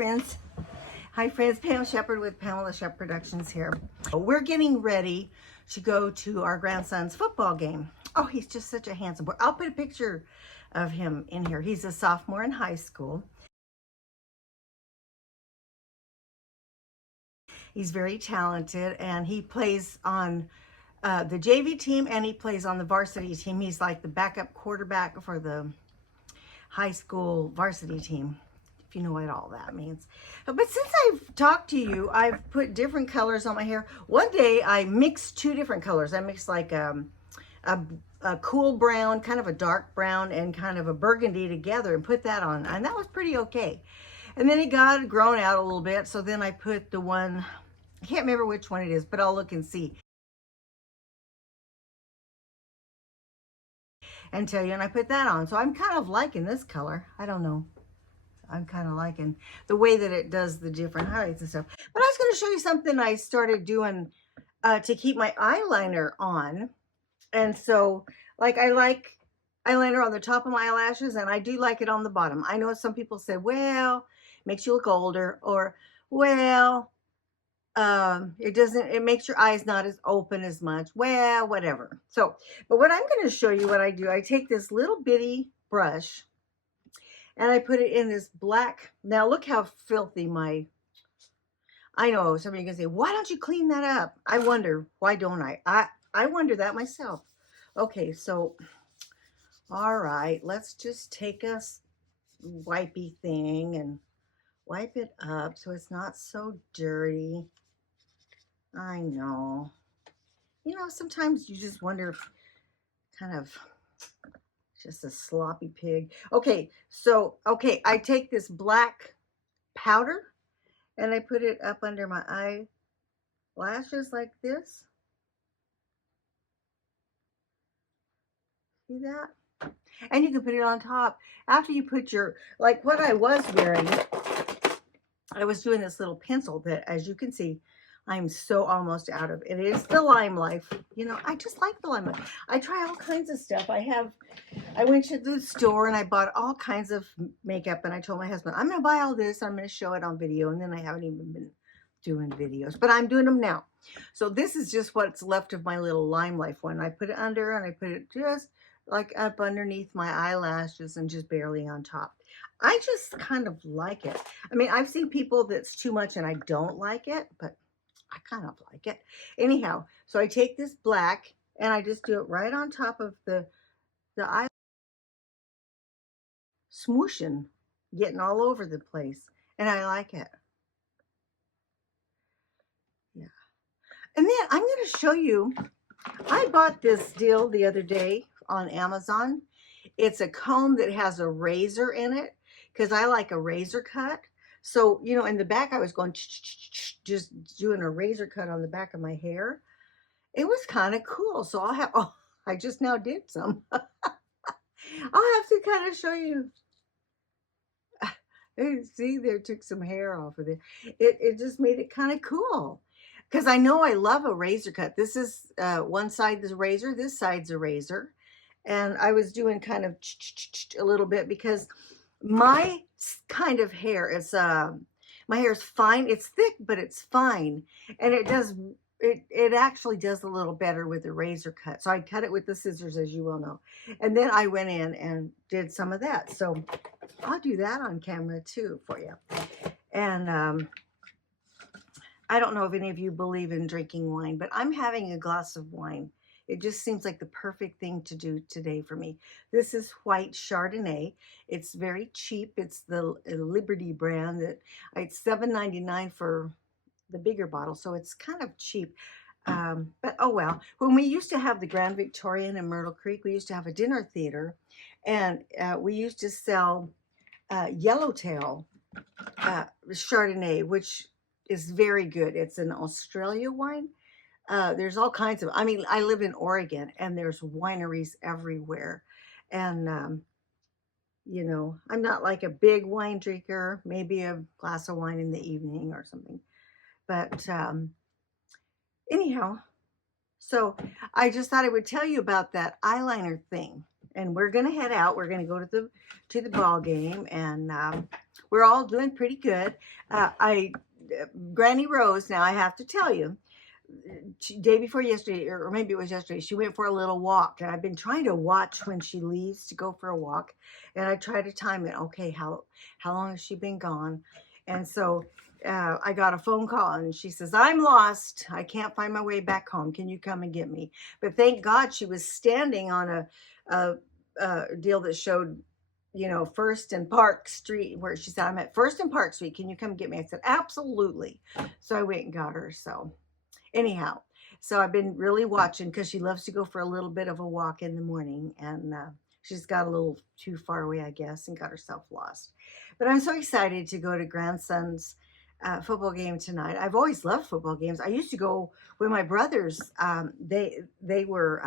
friends. Hi friends, Pam Shepherd with Pamela Shep Productions here. We're getting ready to go to our grandson's football game. Oh, he's just such a handsome boy. I'll put a picture of him in here. He's a sophomore in high school. He's very talented and he plays on the JV team and he plays on the varsity team. He's like the backup quarterback for the high school varsity team, if you know what all that means. But since I've talked to you, I've put different colors on my hair. One day I mixed two different colors. I mixed like a cool brown, kind of a dark brown, and kind of a burgundy together and put that on. And that was pretty okay. And then it got grown out a little bit. So then I put the one, I can't remember which one it is, but I'll look and see. And tell you, and I put that on. So I'm kind of liking this color. I don't know. I'm kind of liking the way that it does the different highlights and stuff. But I was going to show you something I started doing to keep my eyeliner on. And so, like, I like eyeliner on the top of my eyelashes, and I do like it on the bottom. I know some people say, well, it makes you look older, or, well, it makes your eyes not as open as much. Well, whatever. So, but what I'm going to show you what I do, I take this little bitty brush and I put it in this black. Now look how filthy I know somebody can say, why don't you clean that up? I wonder, why don't I? I wonder that myself. Okay, so, all right, let's just take a wipey thing and wipe it up so it's not so dirty. I know. You know, sometimes you just wonder, kind of just a sloppy pig. Okay, so, okay, I take this black powder and I put it up under my eyelashes like this. See that? And you can put it on top. After you put your, like what I was wearing, I was doing this little pencil that, as you can see, I'm so almost out of. It is the Limelife. You know, I just like the Limelife. I try all kinds of stuff. I went to the store and I bought all kinds of makeup, and I told my husband, I'm going to buy all this. I'm going to show it on video. And then I haven't even been doing videos, but I'm doing them now. So this is just what's left of my little Limelife one. I put it under, and I put it just like up underneath my eyelashes and just barely on top. I just kind of like it. I mean, I've seen people that's too much and I don't like it, but I kind of like it. Anyhow, so I take this black and I just do it right on top of the eye, smooshing, getting all over the place. And I like it. Yeah. And then I'm going to show you, I bought this deal the other day on Amazon. It's a comb that has a razor in it because I like a razor cut. So, you know, in the back, I was going just doing a razor cut on the back of my hair. It was kind of cool. So I'll have, oh, I just now did some. I'll have to kind of show you. See, there took some hair off of it. It just made it kind of cool. Because I know I love a razor cut. This is one side is a razor, this side's a razor. And I was doing kind of a little bit because my kind of hair is, my hair is fine. It's thick, but it's fine. And it actually does a little better with the razor cut. So I cut it with the scissors, as you well know. And then I went in and did some of that. So I'll do that on camera too for you. And I don't know if any of you believe in drinking wine, but I'm having a glass of wine. It just seems like the perfect thing to do today for me. This is white Chardonnay. It's very cheap. It's the Liberty brand. It's $7.99 for the bigger bottle, so it's kind of cheap. But oh well. When we used to have the Grand Victorian in Myrtle Creek, we used to have a dinner theater, and we used to sell Yellowtail Chardonnay, which is very good. It's an Australia wine. There's all kinds of, I mean, I live in Oregon and there's wineries everywhere. And, you know, I'm not like a big wine drinker, maybe a glass of wine in the evening or something. But anyhow, so I just thought I would tell you about that eyeliner thing. and we're gonna head out. We're gonna go to the ball game, and we're all doing pretty good. Granny Rose. Now I have to tell you, day before yesterday, or maybe it was yesterday, she went for a little walk, and I've been trying to watch when she leaves to go for a walk, and I try to time it. Okay, how long has she been gone? And so I got a phone call, and she says, I'm lost. I can't find my way back home. Can you come and get me? But thank God she was standing on a deal that showed, First and Park Street, where she said, I'm at First and Park Street. Can you come get me? I said, absolutely. So I went and got her. So anyhow, so I've been really watching, because she loves to go for a little bit of a walk in the morning, and she's got a little too far away, I guess, and got herself lost. But I'm so excited to go to grandson's football game tonight. I've always loved football games. I used to go with my brothers. They were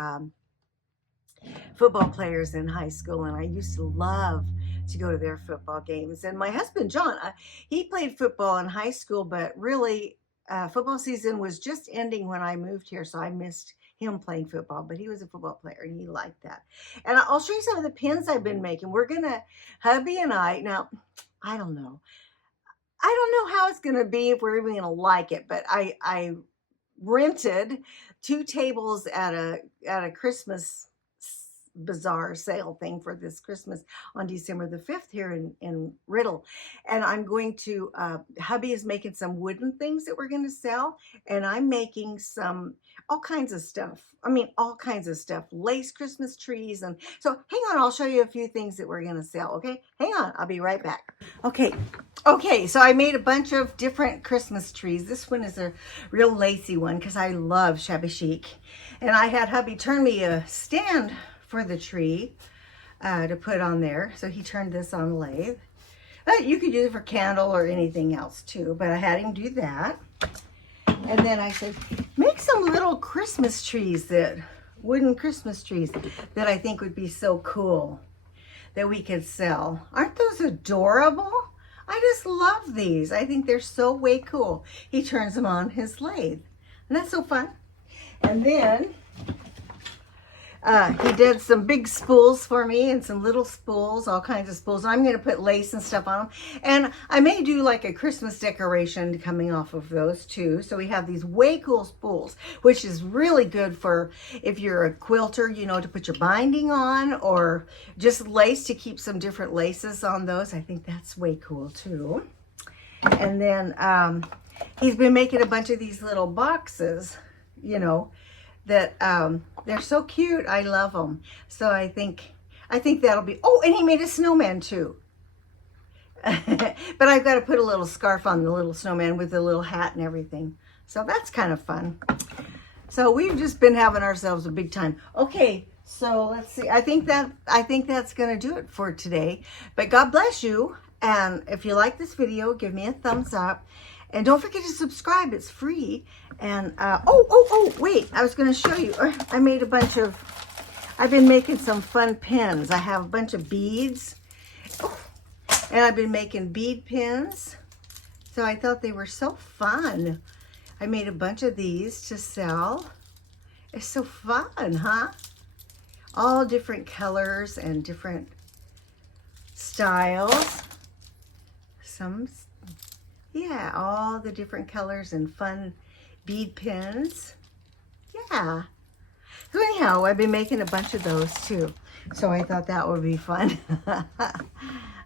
football players in high school, and I used to love to go to their football games. And my husband John, he played football in high school, but really football season was just ending when I moved here, so I missed him playing football. But he was a football player, and he liked that. And I'll show you some of the pins I've been making. We're gonna, hubby and I, now I don't know how it's gonna be, if we're even gonna like it, but I rented 2 tables at a Christmas bazaar sale thing for this Christmas on December the 5th here in RIDDLE. And I'm going to, hubby is making some wooden things that we're going to sell. And I'm making all kinds of stuff. I mean, all kinds of stuff, lace Christmas trees. And so hang on, I'll show you a few things that we're going to sell. Okay, hang on, I'll be right back. Okay, so I made a bunch of different Christmas trees. This one is a real lacy one, because I love shabby chic. And I had hubby turn me a stand for the tree to put on there. So he turned this on the lathe. You could use it for candle or anything else too, but I had him do that. And then I said, make some little Christmas trees, wooden Christmas trees that I think would be so cool that we could sell. Aren't those adorable? I just love these. I think they're so way cool. He turns them on his lathe, and that's so fun. And then he did some big spools for me, and some little spools, all kinds of spools. I'm going to put lace and stuff on them. And I may do like a Christmas decoration coming off of those too. So we have these way cool spools, which is really good for if you're a quilter, to put your binding on, or just lace to keep some different laces on those. I think that's way cool too. And then he's been making a bunch of these little boxes, that they're so cute. I love them. So I think that'll be, oh, and he made a snowman too. But I've got to put a little scarf on the little snowman with a little hat and everything. So that's kind of fun. So we've just been having ourselves a big time. Okay, so let's see. I think that's going to do it for today. But God bless you. And if you like this video, give me a thumbs up. And don't forget to subscribe. It's free. And, wait, I was going to show you. I've been making some fun pins. I have a bunch of beads. And I've been making bead pins. So I thought they were so fun. I made a bunch of these to sell. It's so fun, huh? All different colors and different styles. Yeah, all the different colors and fun bead pins. Yeah. So anyhow, I've been making a bunch of those too. So I thought that would be fun.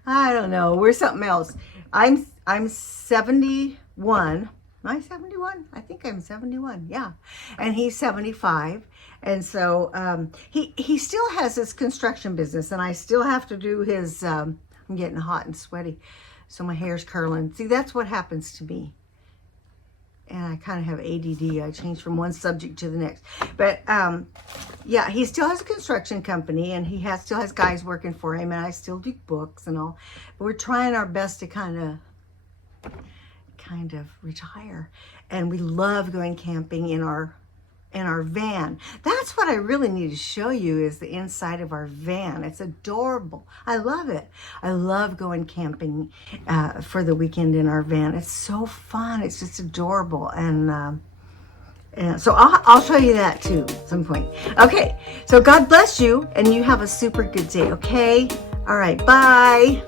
I don't know. We're something else. I'm 71. Am I 71? I think I'm 71. Yeah. And he's 75. And so he still has his construction business, and I still have to do his, I'm getting hot and sweaty. So my hair's curling. See, that's what happens to me. And I kind of have ADD. I change from one subject to the next. But yeah, he still has a construction company, and he still has guys working for him, and I still do books and all. But we're trying our best to kind of retire. And we love going camping in our van. That's what I really need to show you, is the inside of our van. It's adorable. I love it. I love going camping for the weekend in our van. It's so fun. It's just adorable. And And so I'll show you that too at some point. Okay, so God bless you, and you have a super good day, okay? All right, bye.